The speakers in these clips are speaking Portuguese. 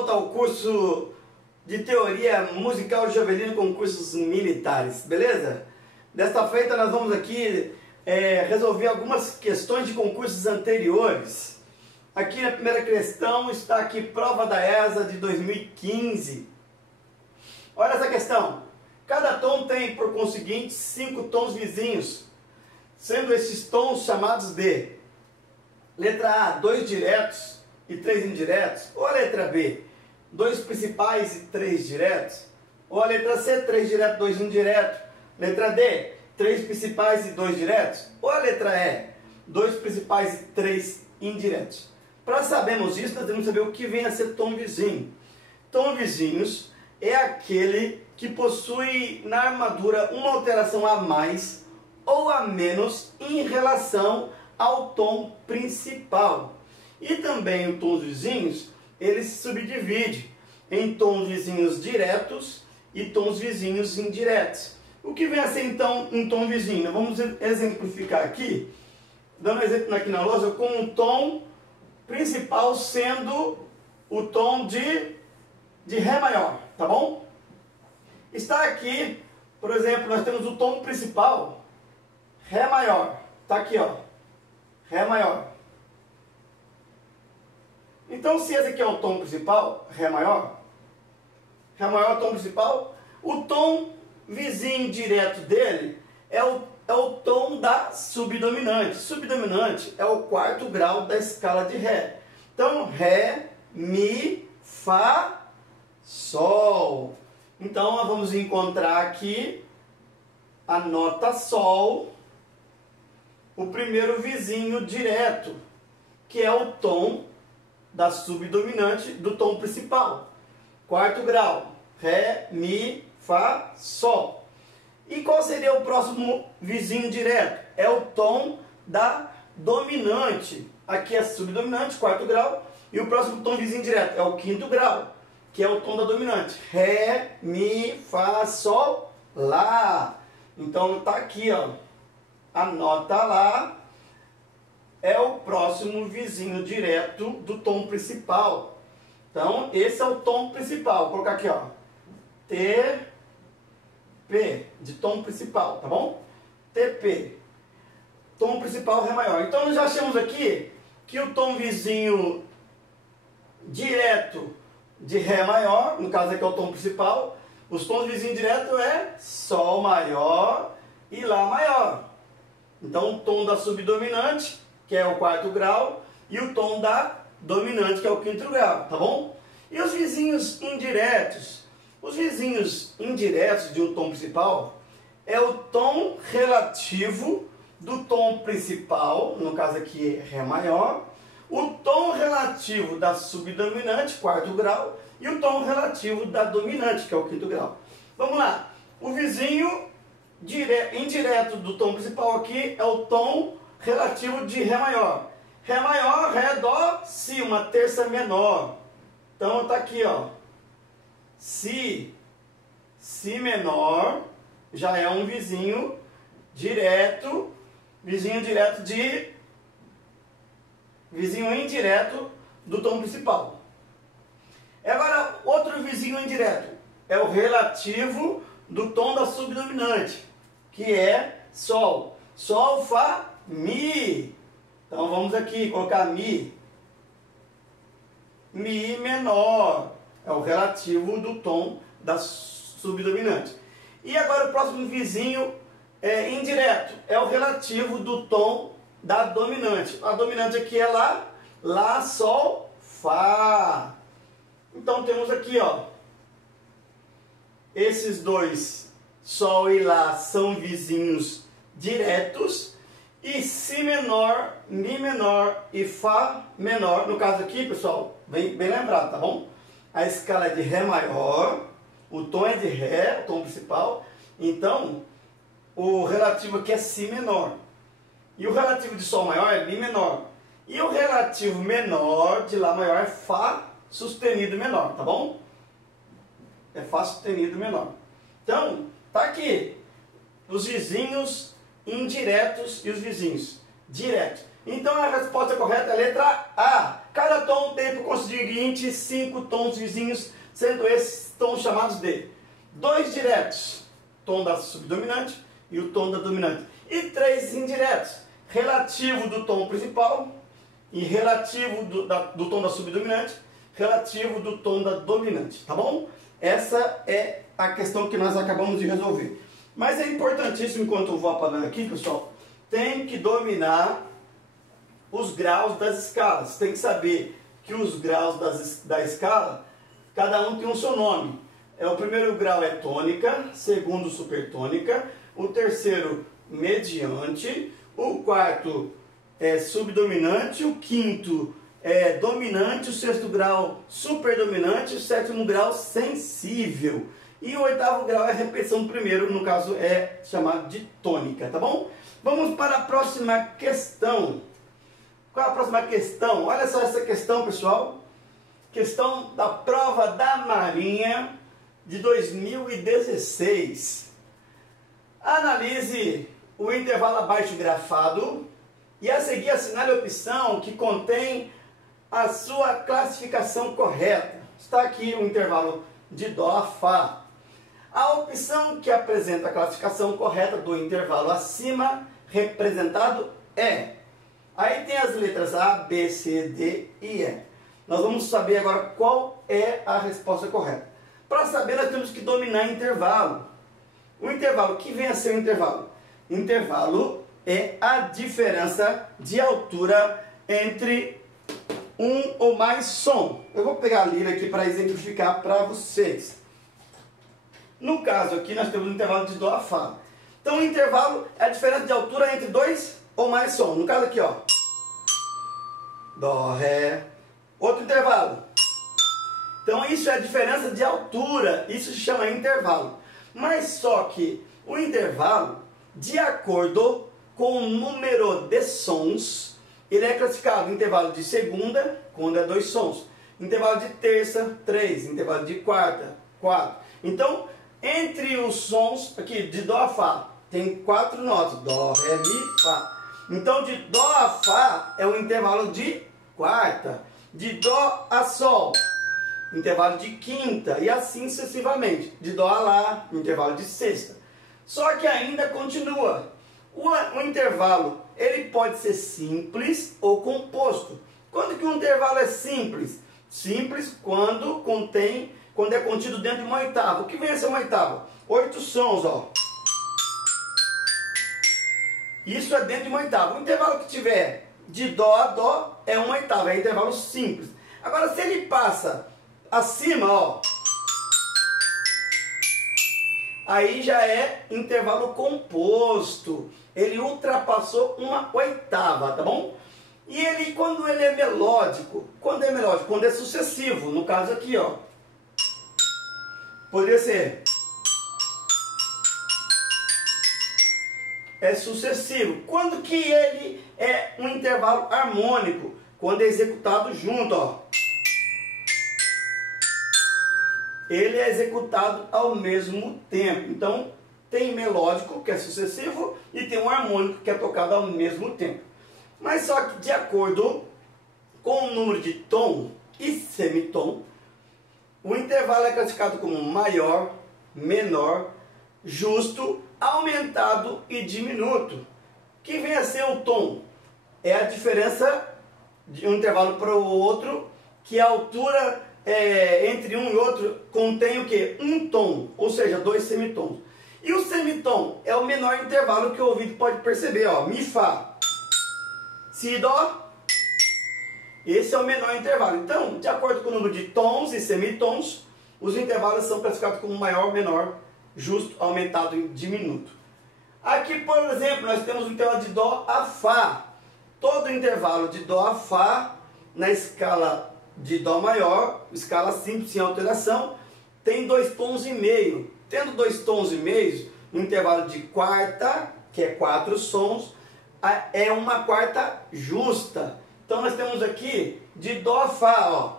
volta ao curso de teoria musical jovelino com cursos militares, beleza? Desta feita nós vamos aqui resolver algumas questões de concursos anteriores. Aqui na primeira questão está aqui prova da ESA de 2015. Olha essa questão. Cada tom tem, por conseguinte, 5 tons vizinhos, sendo esses tons chamados de letra A, 2 diretos e 3 indiretos, ou a letra B, 2 principais e 3 diretos, ou a letra C, 3 diretos, 2 indiretos, letra D, 3 principais e 2 diretos, ou a letra E, 2 principais e 3 indiretos. Para sabermos isso, nós temos que saber o que vem a ser tom vizinho. Tom vizinhos é aquele que possui na armadura uma alteração a mais ou a menos em relação ao tom principal. E também os tons vizinhos, ele se subdivide em tons vizinhos diretos e tons vizinhos indiretos. O que vem a ser então um tom vizinho? Vamos exemplificar aqui, dando um exemplo aqui na lousa, com o tom principal sendo o tom de Ré maior, tá bom? Está aqui, por exemplo, nós temos o tom principal, Ré maior, está aqui, ó, Ré maior. Então, se esse aqui é o tom principal, Ré maior é o tom principal, o tom vizinho direto dele é o tom da subdominante. Subdominante é o 4º grau da escala de Ré. Então, Ré, Mi, Fá, Sol. Então, nós vamos encontrar aqui a nota Sol, o primeiro vizinho direto, que é o tom da subdominante do tom principal. 4º grau, Ré, Mi, Fá, Sol. E qual seria o próximo vizinho direto? É o tom da dominante. Aqui é subdominante, 4º grau. E o próximo tom vizinho direto é o 5º grau, que é o tom da dominante. Ré, Mi, Fá, Sol, Lá. Então está aqui, ó. A nota Lá é o próximo vizinho direto do tom principal. Então, esse é o tom principal. Vou colocar aqui, ó. T, P, de tom principal, tá bom? TP, tom principal, Ré maior. Então, nós já achamos aqui que o tom vizinho direto de Ré maior, no caso aqui é o tom principal, os tons vizinhos direto é Sol maior e Lá maior. Então, o tom da subdominante, que é o 4º grau, e o tom da dominante, que é o 5º grau, tá bom? E os vizinhos indiretos? Os vizinhos indiretos de um tom principal é o tom relativo do tom principal, no caso aqui é Ré maior, o tom relativo da subdominante, 4º grau, e o tom relativo da dominante, que é o 5º grau. Vamos lá, o vizinho indireto do tom principal aqui é o tom relativo de Ré maior. Ré maior, Ré, Dó, Si, uma terça menor. Então está aqui, ó. Si menor já é um vizinho indireto do tom principal. Agora, outro vizinho indireto é o relativo do tom da subdominante, que é Sol. Sol, Fá, Mi. Então vamos aqui colocar Mi. Mi menor é o relativo do tom da subdominante. E agora o próximo vizinho indireto é o relativo do tom da dominante. A dominante aqui é Lá, Lá, Sol, Fá. Então temos aqui, ó, esses dois, Sol e Lá, são vizinhos diretos. E Si menor, Mi menor e Fá menor, no caso aqui, pessoal, bem lembrado, tá bom? A escala é de Ré maior, o tom é de Ré, o tom principal, então o relativo aqui é Si menor. E o relativo de Sol maior é Mi menor. E o relativo menor de Lá maior é Fá sustenido menor, tá bom? É Fá sustenido menor. Então, tá aqui os vizinhos indiretos e os vizinhos diretos. Então a resposta correta é a letra A. Cada tom tem por conseguinte 5 tons vizinhos, sendo esses tons chamados de 2 diretos, tom da subdominante e o tom da dominante, e 3 indiretos, relativo do tom principal e relativo do tom da subdominante, relativo do tom da dominante, tá bom? Essa é a questão que nós acabamos de resolver. Mas é importantíssimo, enquanto eu vou apagando aqui, pessoal, tem que dominar os graus das escalas. Tem que saber que os graus da escala, cada um tem o seu nome. O primeiro grau é tônica, segundo supertônica, o terceiro mediante, o quarto é subdominante, o quinto é dominante, o sexto grau superdominante, o sétimo grau sensível. E o oitavo grau é a repetição do primeiro, no caso é chamado de tônica, tá bom? Vamos para a próxima questão. Qual é a próxima questão? Olha só essa questão, pessoal. Questão da prova da Marinha de 2016. Analise o intervalo abaixo grafado e a seguir assinale a opção que contém a sua classificação correta. Está aqui o intervalo de Dó a Fá. A opção que apresenta a classificação correta do intervalo acima representado é... Aí tem as letras A, B, C, D e E. Nós vamos saber agora qual é a resposta correta. Para saber, nós temos que dominar intervalo. O intervalo, que vem a ser o intervalo? Intervalo é a diferença de altura entre um ou mais som. Eu vou pegar a lira aqui para exemplificar para vocês. No caso aqui, nós temos o intervalo de Dó a Fá. Então, o intervalo é a diferença de altura entre dois ou mais som. No caso aqui, ó. Dó, Ré. Outro intervalo. Então, isso é a diferença de altura. Isso se chama intervalo. Mas só que o intervalo, de acordo com o número de sons, ele é classificado em intervalo de segunda, quando é 2 sons. Intervalo de terça, 3. Intervalo de quarta, 4. Então, entre os sons, aqui, de Dó a Fá, tem 4 notas. Dó, Ré, Mi, Fá. Então, de Dó a Fá é o intervalo de quarta. De Dó a Sol, intervalo de quinta. E assim sucessivamente. De Dó a Lá, intervalo de sexta. Só que ainda continua. O intervalo, ele pode ser simples ou composto. Quando que um intervalo é simples? Simples quando é contido dentro de uma oitava. O que vem a ser uma oitava? 8 sons, ó. Isso é dentro de uma oitava. O intervalo que tiver de Dó a Dó é uma oitava, é intervalo simples. Agora, se ele passa acima, ó, aí já é intervalo composto. Ele ultrapassou uma oitava, tá bom? E ele, quando ele é melódico, quando é sucessivo, no caso aqui, ó, poderia ser sucessivo. Quando que ele é um intervalo harmônico? Quando é executado junto, ó. Ele é executado ao mesmo tempo. Então, tem melódico, que é sucessivo, e tem um harmônico, que é tocado ao mesmo tempo. Mas só que, de acordo com o número de tom e semitom, o intervalo é classificado como maior, menor, justo, aumentado e diminuto. Que vem a ser o tom? É a diferença de um intervalo para o outro, que a altura entre um e outro contém o quê? Um tom, ou seja, 2 semitons. E o semitom é o menor intervalo que o ouvido pode perceber, ó. Mi, Fá, Si, Dó. Esse é o menor intervalo. Então, de acordo com o número de tons e semitons, os intervalos são classificados como maior, menor, justo, aumentado e diminuto. Aqui, por exemplo, nós temos o intervalo de Dó a Fá. Todo intervalo de Dó a Fá, na escala de Dó maior, escala simples, sem alteração, tem 2 tons e meio. Tendo 2 tons e meio, no intervalo de quarta, que é 4 sons, é uma quarta justa. Então nós temos aqui de Dó a Fá, ó.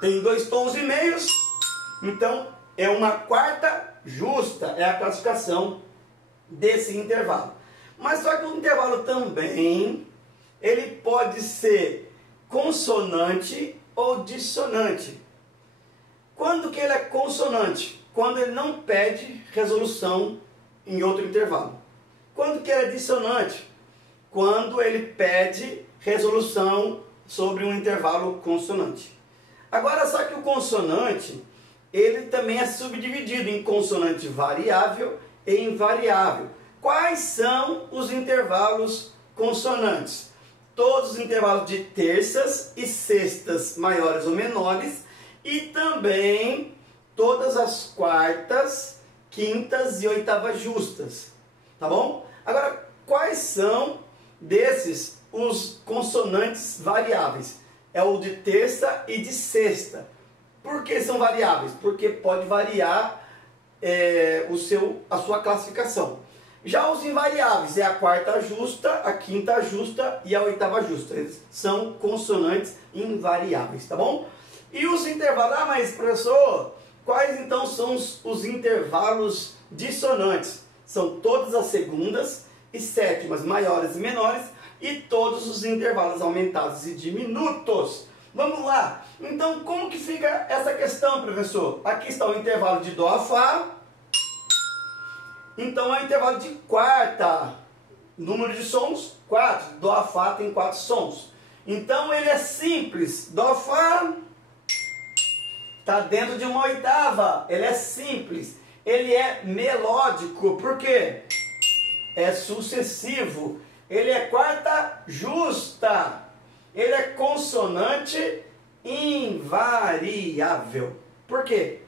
Tem 2 tons e meios, então é uma quarta justa, é a classificação desse intervalo. Mas só que o intervalo também, ele pode ser consonante ou dissonante. Quando que ele é consonante? Quando ele não pede resolução em outro intervalo. Quando que ele é dissonante? Quando ele pede resolução sobre um intervalo consonante. Agora, só que o consonante, ele também é subdividido em consonante variável e invariável. Quais são os intervalos consonantes? Todos os intervalos de terças e sextas maiores ou menores e também todas as quartas, quintas e oitavas justas. Tá bom? Agora, quais são desses os consonantes variáveis? É o de terça e de sexta. Por que são variáveis? Porque pode variar a sua classificação. Já os invariáveis é a quarta justa, a quinta justa e a oitava justa. Eles são consonantes invariáveis, tá bom? E os intervalos, mas professor, quais então são os intervalos dissonantes? São todas as segundas e sétimas maiores e menores e todos os intervalos aumentados e diminutos. Vamos lá. Então, como que fica essa questão, professor? Aqui está o intervalo de Dó a Fá. Então, é o intervalo de quarta. Número de sons, 4. Dó a Fá tem 4 sons. Então, ele é simples. Dó a Fá está dentro de uma oitava. Ele é simples. Ele é melódico. Por quê? É sucessivo. Ele é quarta justa. Ele é consonante invariável. Por quê?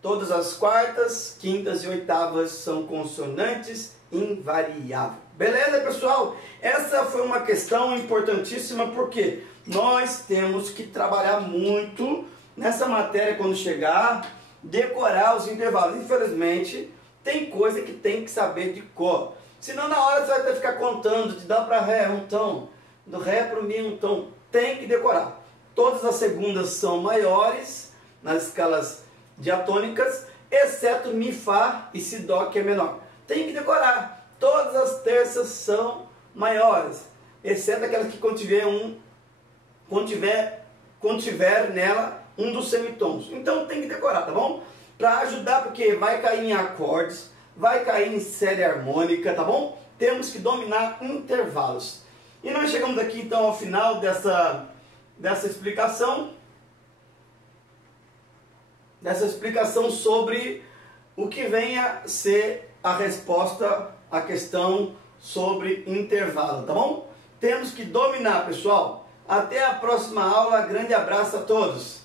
Todas as quartas, quintas e oitavas são consonantes invariáveis. Beleza, pessoal? Essa foi uma questão importantíssima porque nós temos que trabalhar muito nessa matéria quando chegar, decorar os intervalos. Infelizmente, tem coisa que tem que saber de cor. Senão na hora você vai ter que ficar contando de Dó para Ré um tom, do Ré para o Mi um tom. Tem que decorar. Todas as segundas são maiores nas escalas diatônicas, exceto Mi, Fá e Si, Dó, que é menor. Tem que decorar. Todas as terças são maiores, exceto aquelas que contiver nela um dos semitons. Então tem que decorar, tá bom? Para ajudar, porque vai cair em acordes, vai cair em série harmônica, tá bom? Temos que dominar intervalos. E nós chegamos aqui então ao final dessa explicação sobre o que vem a ser a resposta à questão sobre intervalo, tá bom? Temos que dominar, pessoal. Até a próxima aula. Grande abraço a todos.